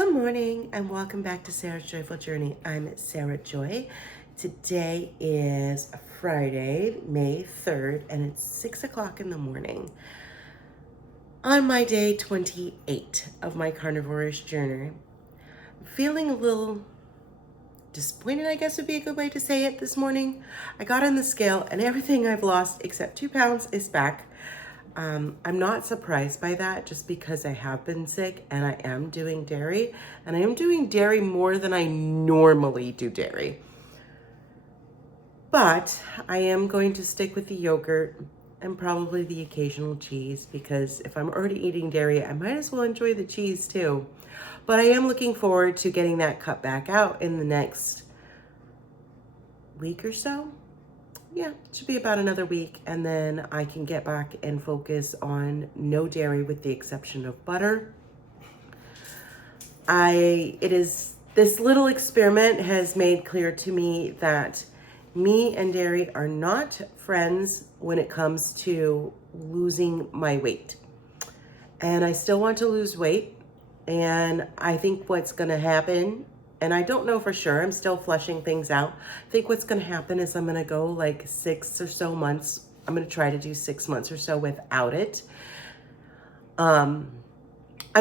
Good morning and welcome back to Sarah's Joyful Journey. I'm Sarah Joy. Today is Friday, May 3rd, and it's 6 o'clock in the morning. On my day 28 of my Carnivorish journey, I'm feeling a little disappointed, I guess would be a good way to say it this morning. I got on the scale and everything I've lost except 2 pounds is back. I'm not surprised by that just because I have been sick and I am doing dairy, and I am doing dairy more than I normally do dairy. But I am going to stick with the yogurt and probably the occasional cheese, because if I'm already eating dairy, I might as well enjoy the cheese too. But I am looking forward to getting that cut back out in the next week or so. Yeah, it should be about another week, and then I can get back and focus on no dairy with the exception of butter. This little experiment has made clear to me that me and dairy are not friends when it comes to losing my weight. And I still want to lose weight, and I think what's going to happen, and I don't know for sure, I'm still fleshing things out. I think what's going to happen is I'm going to go like 6 or so months. I'm going to try to do 6 months or so without it. I'm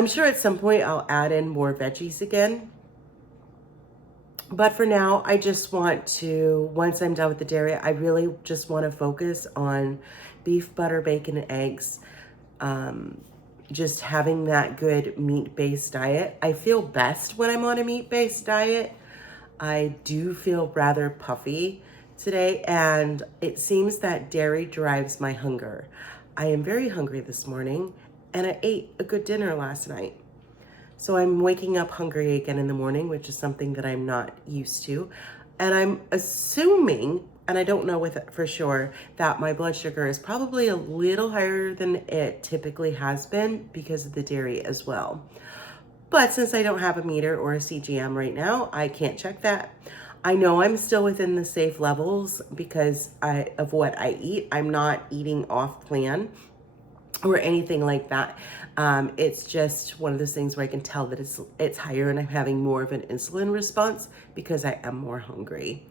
sure at some point I'll add in more veggies again. But for now, I just want to, once I'm done with the dairy, I really just want to focus on beef, butter, bacon, and eggs. Just having that good meat-based diet. I feel best when I'm on a meat-based diet. I do feel rather puffy today, and it seems that dairy drives my hunger. I am very hungry this morning, and I ate a good dinner last night. So I'm waking up hungry again in the morning, which is something that I'm not used to. And I'm assuming, and I don't know for sure, that my blood sugar is probably a little higher than it typically has been because of the dairy as well. But since I don't have a meter or a CGM right now, I can't check that. I know I'm still within the safe levels because of what I eat. I'm not eating off plan or anything like that. It's just one of those things where I can tell that it's higher and I'm having more of an insulin response because I am more hungry.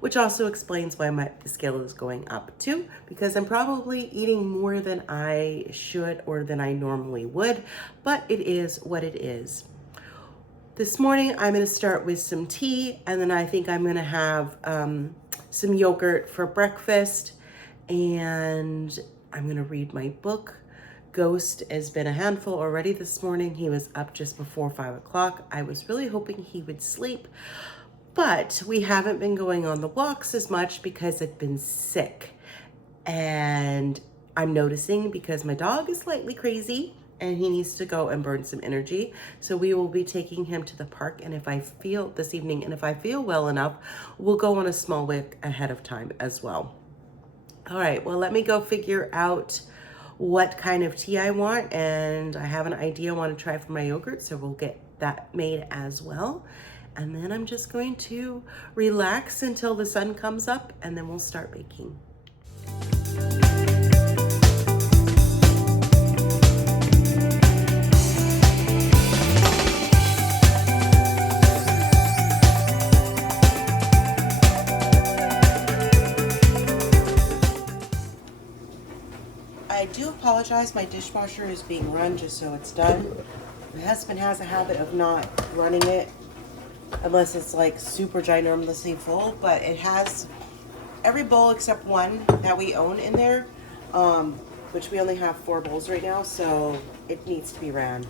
Which also explains why the scale is going up too, because I'm probably eating more than I should or than I normally would, but it is what it is. This morning, I'm gonna start with some tea, and then I think I'm gonna have some yogurt for breakfast, and I'm gonna read my book. Ghost has been a handful already this morning. He was up just before 5 o'clock. I was really hoping he would sleep, but we haven't been going on the walks as much because I've been sick. And I'm noticing because my dog is slightly crazy and he needs to go and burn some energy. So we will be taking him to the park, and if I feel this evening, and if I feel well enough, we'll go on a small walk ahead of time as well. All right, well, let me go figure out what kind of tea I want, and I have an idea I want to try for my yogurt, so we'll get that made as well. And then I'm just going to relax until the sun comes up, and then we'll start baking. I do apologize, my dishwasher is being run just so it's done. My husband has a habit of not running it unless it's like super ginormously full, but it has every bowl except one that we own in there, which we only have 4 bowls right now, so it needs to be ran.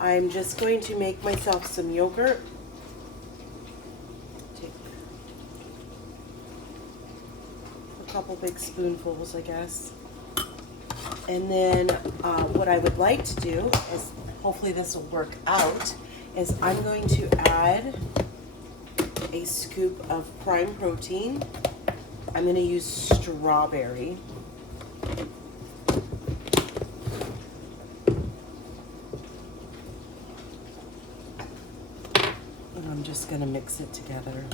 I'm just going to make myself some yogurt. Take a couple big spoonfuls, I guess. And then what I would like to do is, hopefully this will work out, is I'm going to add a scoop of prime protein. I'm going to use strawberry. And I'm just going to mix it together.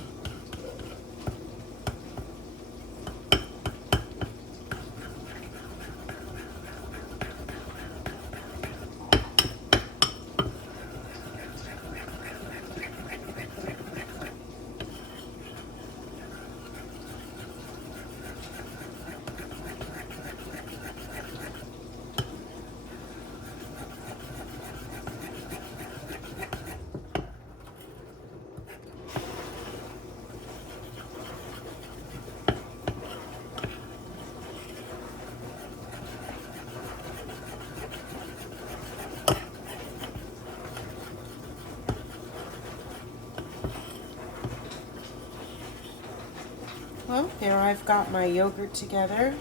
Well, there I've got my yogurt together.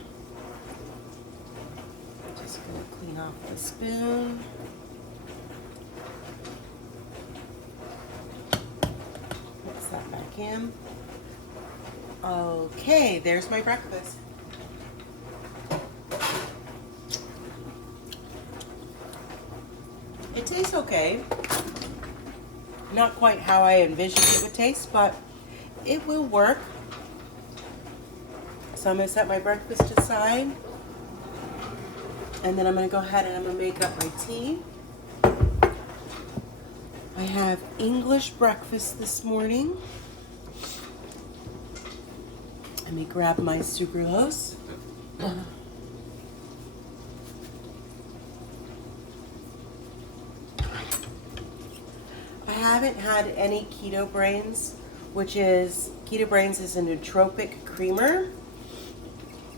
Just gonna clean off the spoon. Mix that back in. Okay, there's my breakfast. It tastes okay. Not quite how I envisioned it would taste, but it will work. So I'm gonna set my breakfast aside, and then I'm gonna go ahead and I'm gonna make up my tea. I have English breakfast this morning. Let me grab my sucralose. I haven't had any Keto Brains, Keto Brains is a nootropic creamer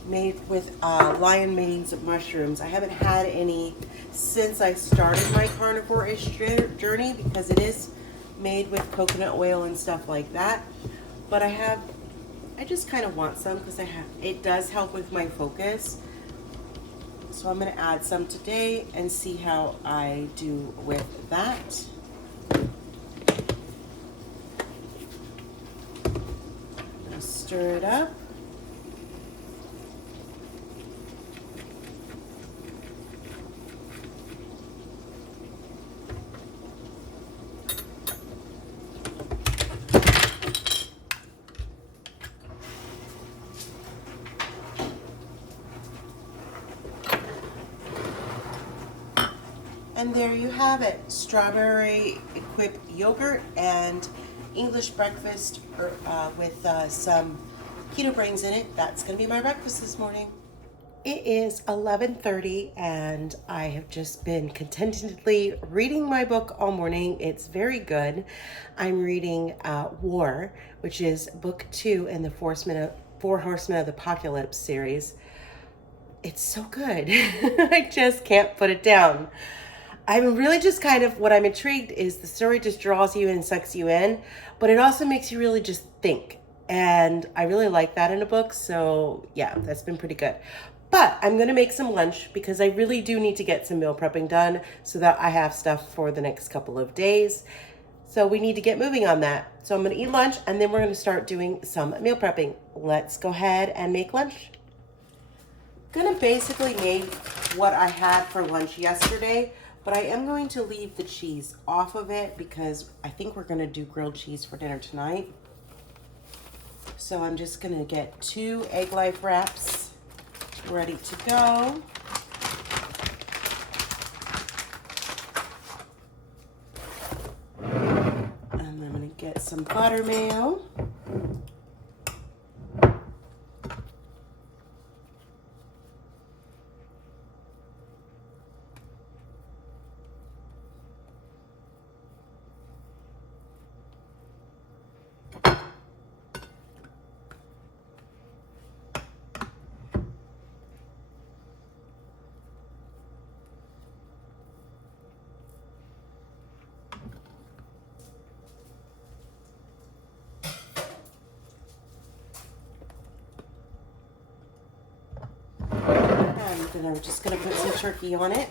made with lion mane's mushrooms. I haven't had any since I started my Carnivorish journey because it is made with coconut oil and stuff like that. But I just kind of want some because it does help with my focus. So I'm going to add some today and see how I do with that. Stir it up. And there you have it, strawberry equipped yogurt and English breakfast with some Keto Brains in it. That's gonna be my breakfast this morning. It is 11:30 and I have just been contentedly reading my book all morning. It's very good. I'm reading War, which is book 2 in the Four Horsemen of the Apocalypse series. It's so good. I just can't put it down. I'm really just what I'm intrigued is the story just draws you in and sucks you in, but it also makes you really just think. And I really like that in a book. So yeah, that's been pretty good. But I'm going to make some lunch because I really do need to get some meal prepping done so that I have stuff for the next couple of days. So we need to get moving on that. So I'm going to eat lunch and then we're going to start doing some meal prepping. Let's go ahead and make lunch. Gonna basically make what I had for lunch yesterday, but I am going to leave the cheese off of it because I think we're gonna do grilled cheese for dinner tonight. So I'm just gonna get 2 Egg Life wraps ready to go. And I'm gonna get some butter mayo. And then I'm just going to put some turkey on it.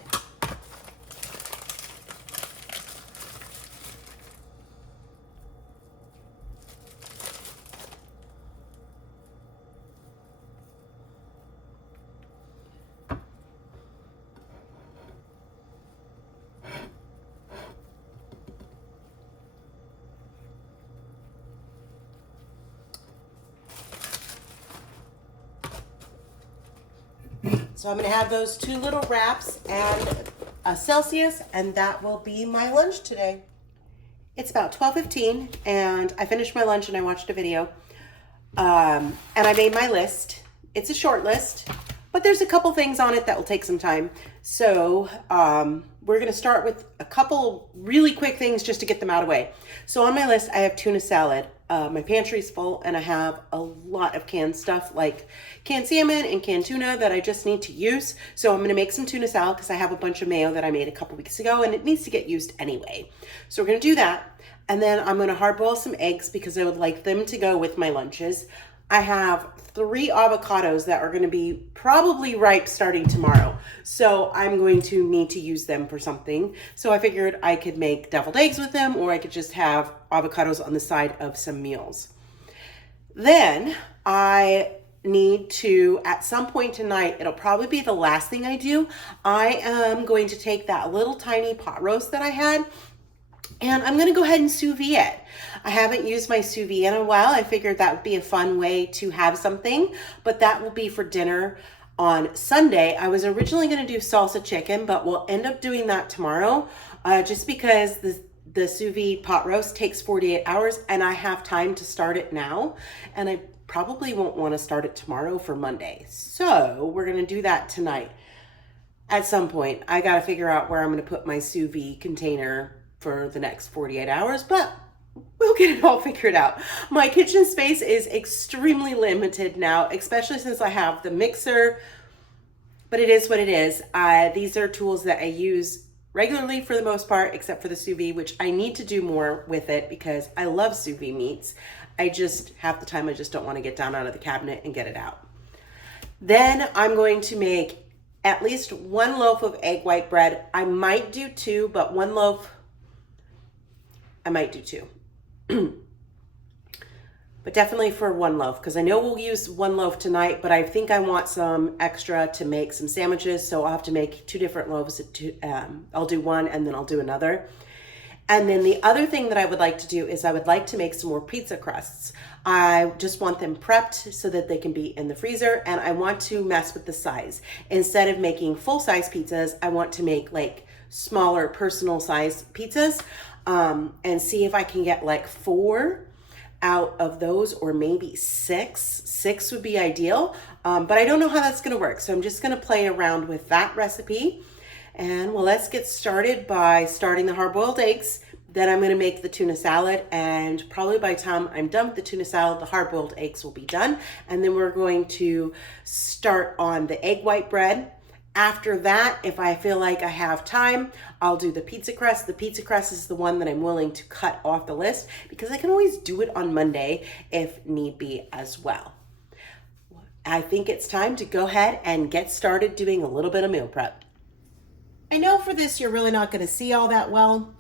So I'm going to have those 2 little wraps and a Celsius, and that will be my lunch today. It's about 12:15, and I finished my lunch and I watched a video, and I made my list. It's a short list, but there's a couple things on it that will take some time. So we're going to start with a couple really quick things just to get them out of the way. So on my list, I have tuna salad. My pantry's full and I have a lot of canned stuff like canned salmon and canned tuna that I just need to use. So I'm going to make some tuna salad because I have a bunch of mayo that I made a couple weeks ago and it needs to get used anyway. So we're going to do that. And then I'm going to hard boil some eggs because I would like them to go with my lunches. I have 3 avocados that are going to be probably ripe starting tomorrow. So I'm going to need to use them for something. So I figured I could make deviled eggs with them, or I could just have avocados on the side of some meals. Then I need to, at some point tonight, it'll probably be the last thing I do, I am going to take that little tiny pot roast that I had, and I'm gonna go ahead and sous vide it. I haven't used my sous vide in a while. I figured that would be a fun way to have something, but that will be for dinner on Sunday. I was originally gonna do salsa chicken, but we'll end up doing that tomorrow, just because the sous vide pot roast takes 48 hours and I have time to start it now, and I probably won't want to start it tomorrow for Monday. So we're gonna do that tonight. At some point, I gotta figure out where I'm gonna put my sous vide container for the next 48 hours, but we'll get it all figured out. My kitchen space is extremely limited now, especially since I have the mixer, but it is what it is. These are tools that I use regularly for the most part, except for the sous vide, which I need to do more with it because I love sous vide meats. I just, half the time, I just don't want to get down out of the cabinet and get it out. Then I'm going to make at least 1 loaf of egg white bread. I might do 2, but 1 loaf, I might do 2. But definitely for 1 loaf, because I know we'll use 1 loaf tonight, but I think I want some extra to make some sandwiches, so I'll have to make 2 different loaves. I'll do 1 and then I'll do another. And then the other thing that I would like to do is I would like to make some more pizza crusts. I just want them prepped so that they can be in the freezer, and I want to mess with the size. Instead of making full-size pizzas, I want to make like smaller personal size pizzas, and see if I can get like 4 out of those, or maybe 6. 6 would be ideal, but I don't know how that's gonna work. So I'm just gonna play around with that recipe. And well, let's get started by starting the hard-boiled eggs. Then I'm gonna make the tuna salad, and probably by the time I'm done with the tuna salad, the hard-boiled eggs will be done. And then we're going to start on the egg white bread. After that, if I feel like I have time, I'll do the pizza crust. The pizza crust is the one that I'm willing to cut off the list because I can always do it on Monday if need be as well. I think it's time to go ahead and get started doing a little bit of meal prep. I know for this you're really not going to see all that well,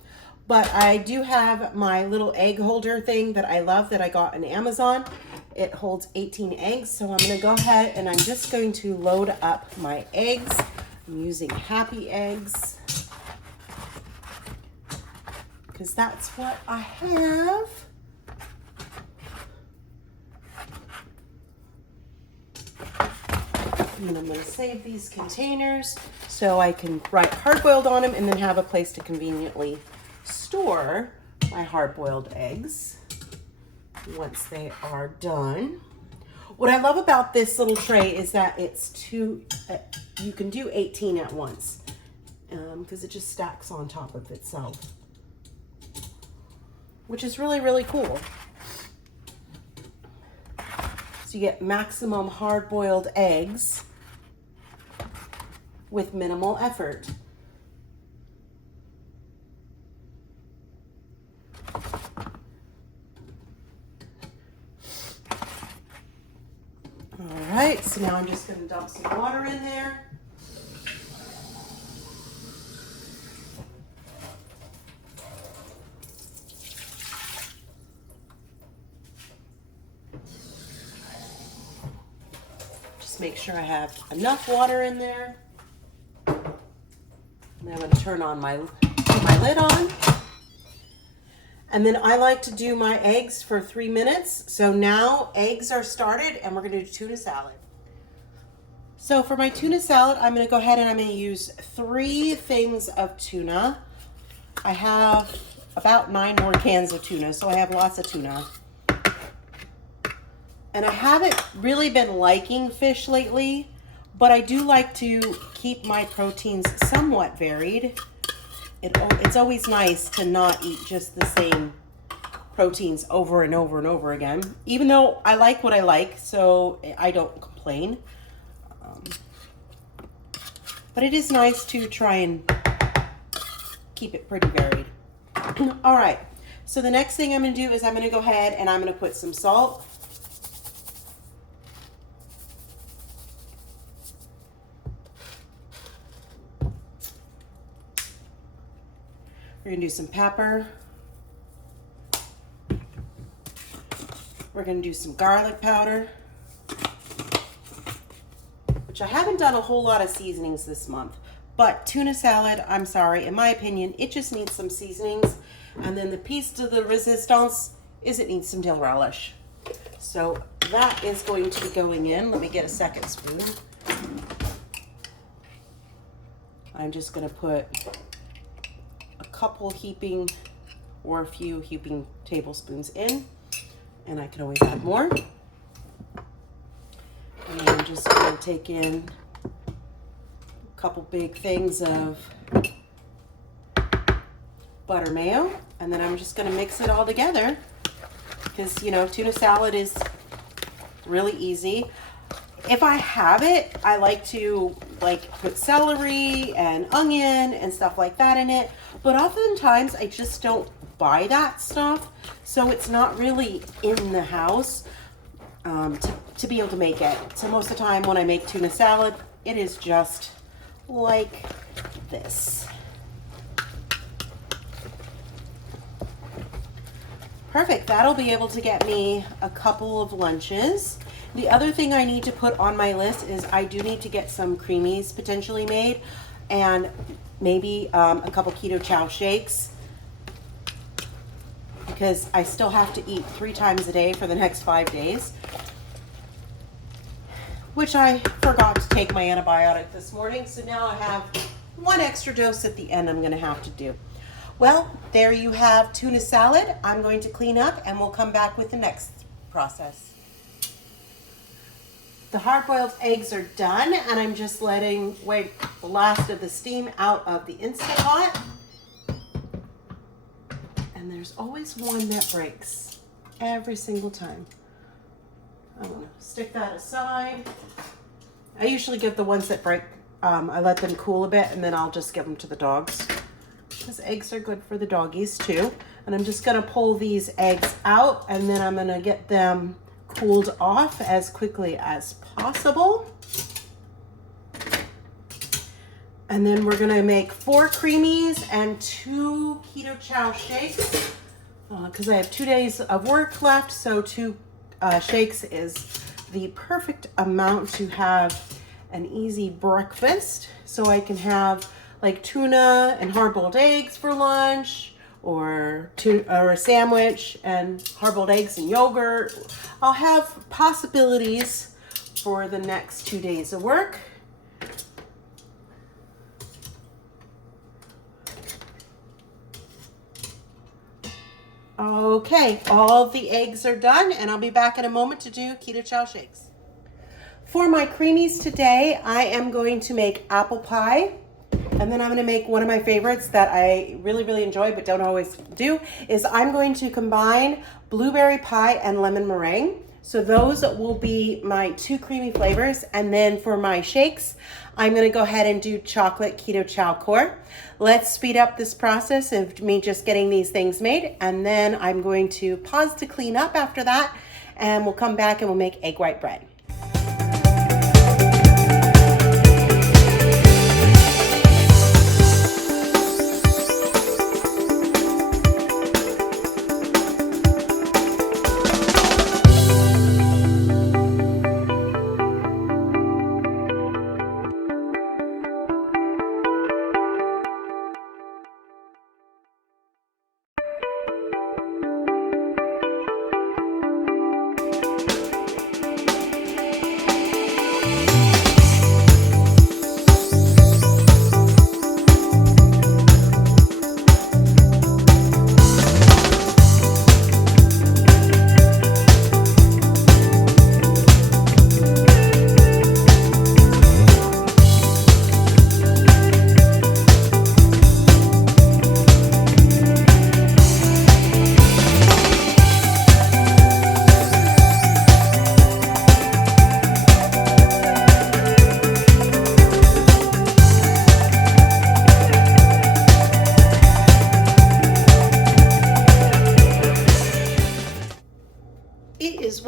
but I do have my little egg holder thing that I love that I got on Amazon. It holds 18 eggs, so I'm going to go ahead and I'm just going to load up my eggs. I'm using Happy Eggs because that's what I have. And I'm going to save these containers so I can write hard-boiled on them and then have a place to conveniently store my hard-boiled eggs once they are done. What I love about this little tray is that it's you can do 18 at once because it just stacks on top of itself, which is really, really cool. So you get maximum hard-boiled eggs with minimal effort. All right, so now I'm just going to dump some water in there. Just make sure I have enough water in there. And I'm going to turn on my lid on. And then I like to do my eggs for 3 minutes. So now eggs are started and we're going to do tuna salad. So for my tuna salad, I'm going to go ahead and I'm going to use 3 things of tuna. I have about 9 more cans of tuna, so I have lots of tuna. And I haven't really been liking fish lately, but I do like to keep my proteins somewhat varied. It's always nice to not eat just the same proteins over and over and over again, even though I like what I like, so I don't complain. But it is nice to try and keep it pretty varied. All right, so the next thing I'm going to do is I'm going to go ahead and I'm going to put some salt We're gonna do some pepper. We're gonna do some garlic powder, which I haven't done a whole lot of seasonings this month, but tuna salad, I'm sorry, in my opinion, it just needs some seasonings. And then the piece de la resistance is it needs some dill relish. So that is going to be going in. Let me get a second spoon. I'm just gonna put a couple heaping or a few heaping tablespoons in, and I can always add more. And I'm just going to take in a couple big things of butter mayo, and then I'm just going to mix it all together because, you know, tuna salad is really easy. If I have it, I like to put celery and onion and stuff like that in it, but oftentimes I just don't buy that stuff, so it's not really in the house to be able to make it. So most of the time when I make tuna salad, it is just like this. Perfect. That'll be able to get me a couple of lunches. The other thing I need to put on my list is I do need to get some creamies potentially made, and maybe a couple keto chow shakes, because I still have to eat 3 times a day for the next 5 days, which I forgot to take my antibiotic this morning. So now I have 1 extra dose at the end I'm going to have to do. Well, there you have tuna salad. I'm going to clean up and we'll come back with the next process. The hard-boiled eggs are done, and I'm just letting the last of the steam out of the Instant Pot. And there's always one that breaks every single time. I'm gonna stick that aside. I usually give the ones that break, I let them cool a bit, and then I'll just give them to the dogs, because eggs are good for the doggies too. And I'm just gonna pull these eggs out, and then I'm gonna get them cooled off as quickly as possible. And then we're gonna make 4 creamies and 2 keto chow shakes, because I have 2 days of work left, so 2 shakes is the perfect amount to have an easy breakfast. So I can have like tuna and hard-boiled eggs for lunch, or a sandwich and hard-boiled eggs and yogurt. I'll have possibilities for the next 2 days of work. Okay, all the eggs are done, and I'll be back in a moment to do keto chow shakes. For my creamies today, I am going to make apple pie. And then I'm gonna make one of my favorites that I really, really enjoy but don't always do, is I'm going to combine blueberry pie and lemon meringue. So those will be my 2 creamy flavors. And then for my shakes, I'm gonna go ahead and do chocolate keto chow core. Let's speed up this process of me just getting these things made. And then I'm going to pause to clean up after that, and we'll come back and we'll make egg white bread.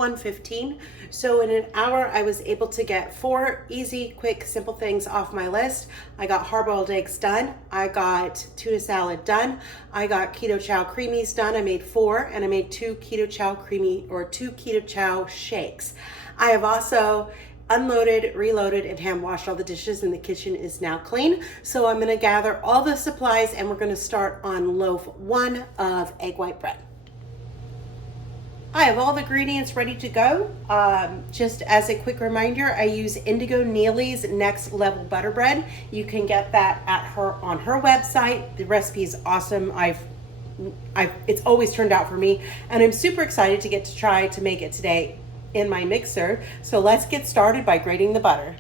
1:15. So in an hour, I was able to get 4 easy, quick, simple things off my list. I got hard-boiled eggs done. I got tuna salad done. I got keto chow creamies done. I made 4, and I made 2 keto chow shakes. I have also unloaded, reloaded, and hand washed all the dishes, and the kitchen is now clean. So I'm gonna gather all the supplies, and we're gonna start on loaf 1 of egg white bread. I have all the ingredients ready to go. Just as a quick reminder, I use Indigo Neely's Next Level Butter Bread. You can get that on her website. The recipe is awesome. It's always turned out for me, and I'm super excited to get to try to make it today in my mixer. So let's get started by grating the butter.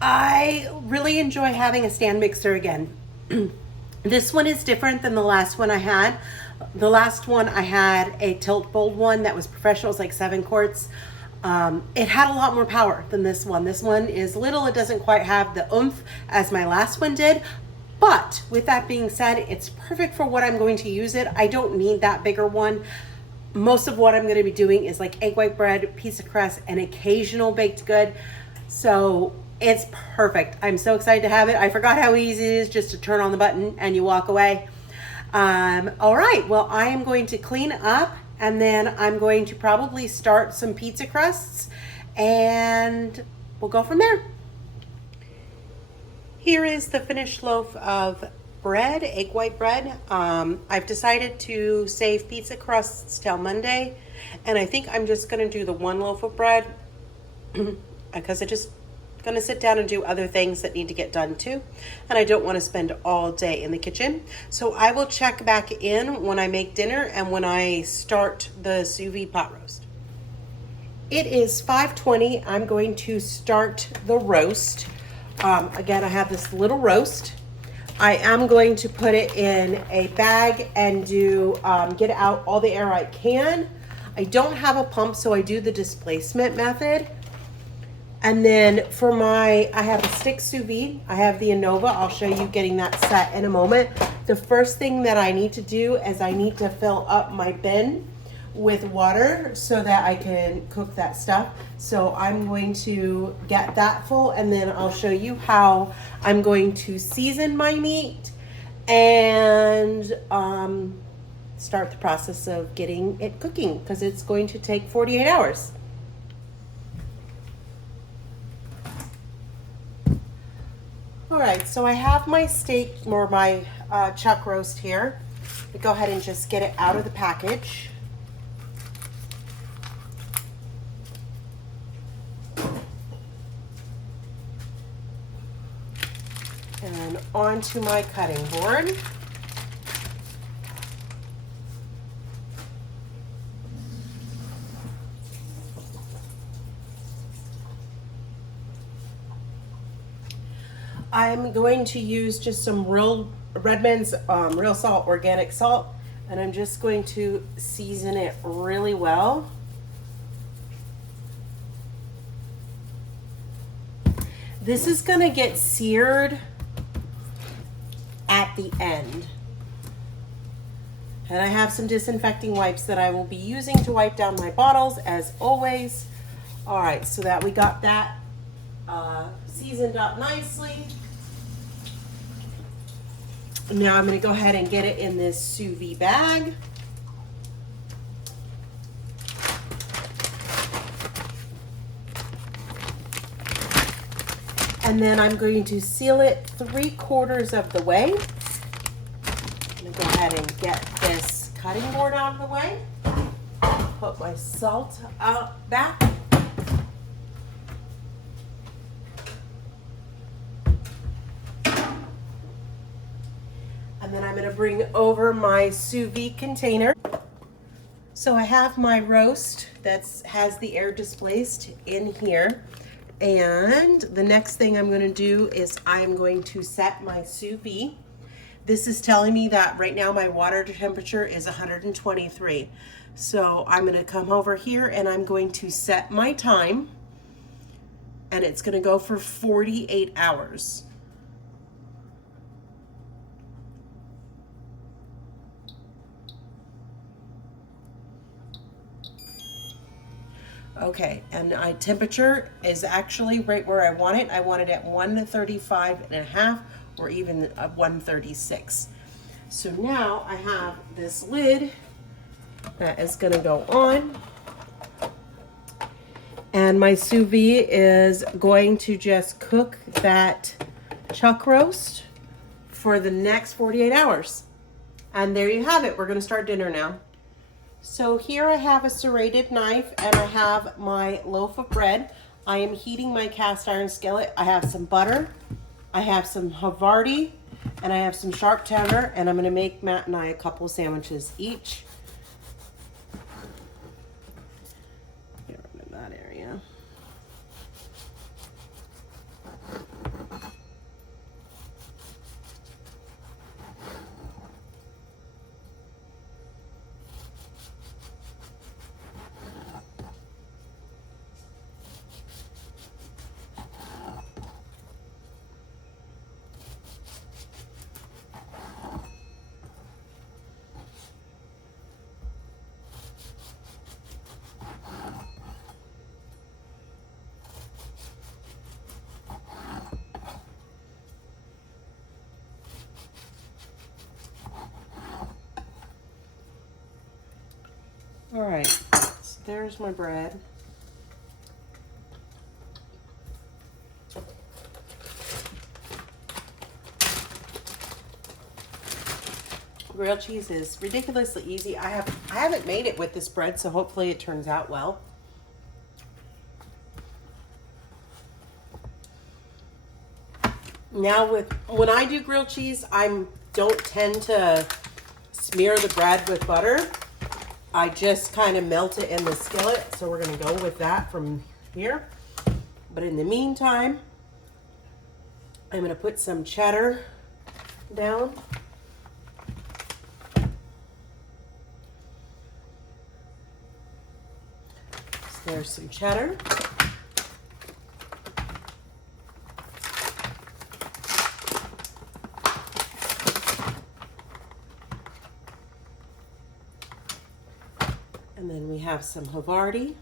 I really enjoy having a stand mixer again. This one is different than the last one I had. The last one I had a tilt bowl one that was professional. It was like 7 quarts. It had a lot more power than this one. This one is little. It doesn't quite have the oomph as my last one did. But with that being said, it's perfect for what I'm going to use it. I don't need that bigger one. Most of what I'm going to be doing is like egg white bread, pizza crust, and occasional baked good. So it's perfect. I'm so excited to have it. I forgot how easy it is just to turn on the button and you walk away. All right, well, I am going to clean up, and then I'm going to probably start some pizza crusts, and we'll go from there. Here is the finished loaf of bread, egg white bread. I've decided to save pizza crusts till Monday, and I think I'm just gonna do the 1 loaf of bread because I just gonna sit down and do other things that need to get done too, and I don't want to spend all day in the kitchen. So I will check back in when I make dinner and when I start the sous vide pot roast. It is 5:20. I'm going to start the roast. Again, I have this little roast. I am going to put it in a bag and get out all the air I can. I don't have a pump, so I do the displacement method. And then I have a stick sous vide. I have the Innova. I'll show you getting that set in a moment. The first thing that I need to do is I need to fill up my bin with water so that I can cook that stuff. So I'm going to get that full, and then I'll show you how I'm going to season my meat and start the process of getting it cooking, because it's going to take 48 hours. All right, so I have my steak or my chuck roast here. I go ahead and just get it out of the package. And onto my cutting board. I'm going to use just some real Redmond's real salt, organic salt, and I'm just going to season it really well. This is going to get seared at the end. And I have some disinfecting wipes that I will be using to wipe down my bottles as always. All right, so that we got that seasoned up nicely. Now I'm going to go ahead and get it in this sous vide bag. And then I'm going to seal it 3/4 of the way. I'm gonna go ahead and get this cutting board out of the way. Put my salt out back. And then I'm gonna bring over my sous vide container. So I have my roast that has the air displaced in here. And the next thing I'm gonna do is I'm going to set my sous vide. This is telling me that right now my water temperature is 123. So I'm gonna come over here and I'm going to set my time, and it's gonna go for 48 hours. Okay, and my temperature is actually right where I want it. I want it at 135.5 or even 136. So now I have this lid that is gonna go on. And my sous vide is going to just cook that chuck roast for the next 48 hours. And there you have it. We're gonna start dinner now. So here I have a serrated knife and I have my loaf of bread. I am heating my cast iron skillet. I have some butter, I have some Havarti, and I have some sharp cheddar, and I'm gonna make Matt and I a couple of sandwiches each. Get rid of that area. All right, so there's my bread. Grilled cheese is ridiculously easy. I haven't made it with this bread, so hopefully it turns out well. Now when I do grilled cheese, I don't tend to smear the bread with butter. I just kind of melt it in the skillet, so we're gonna go with that from here. But in the meantime, I'm gonna put some cheddar down. So there's some cheddar. And then we have some Havarti.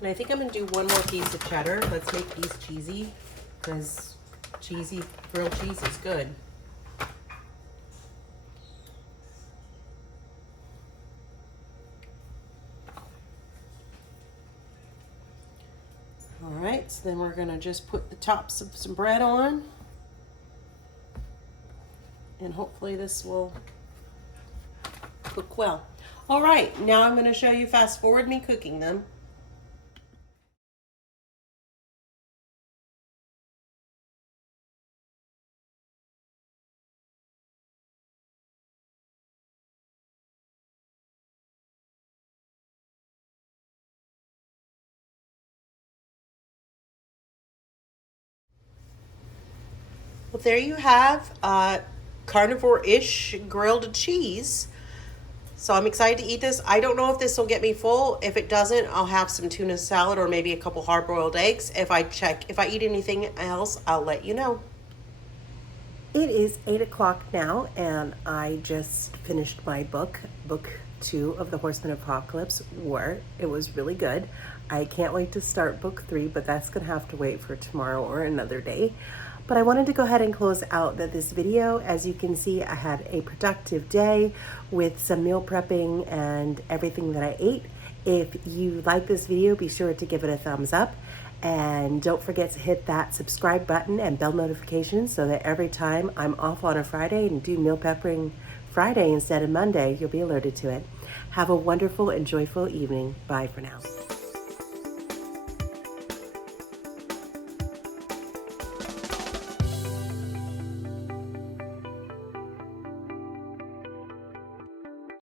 And I think I'm gonna do one more piece of cheddar. Let's make these cheesy, because cheesy grilled cheese is good. All right, so then we're gonna just put the tops of some bread on, and hopefully this will cook well. All right, now I'm gonna show you, fast forward me cooking them. Well, there you have Carnivore-ish grilled cheese. So I'm excited to eat this. I don't know if this will get me full. If it doesn't, I'll have some tuna salad or maybe a couple hard-boiled eggs. If I eat anything else, I'll let you know. It is 8 o'clock now, and I just finished my book 2 of the Horseman Apocalypse War. It was really good. I can't wait to start book 3, but that's gonna have to wait for tomorrow or another day. But I wanted to go ahead and close out this video. As you can see, I had a productive day with some meal prepping and everything that I ate. If you like this video, be sure to give it a thumbs up. And don't forget to hit that subscribe button and bell notification so that every time I'm off on a Friday and do meal prepping Friday instead of Monday, you'll be alerted to it. Have a wonderful and joyful evening. Bye for now.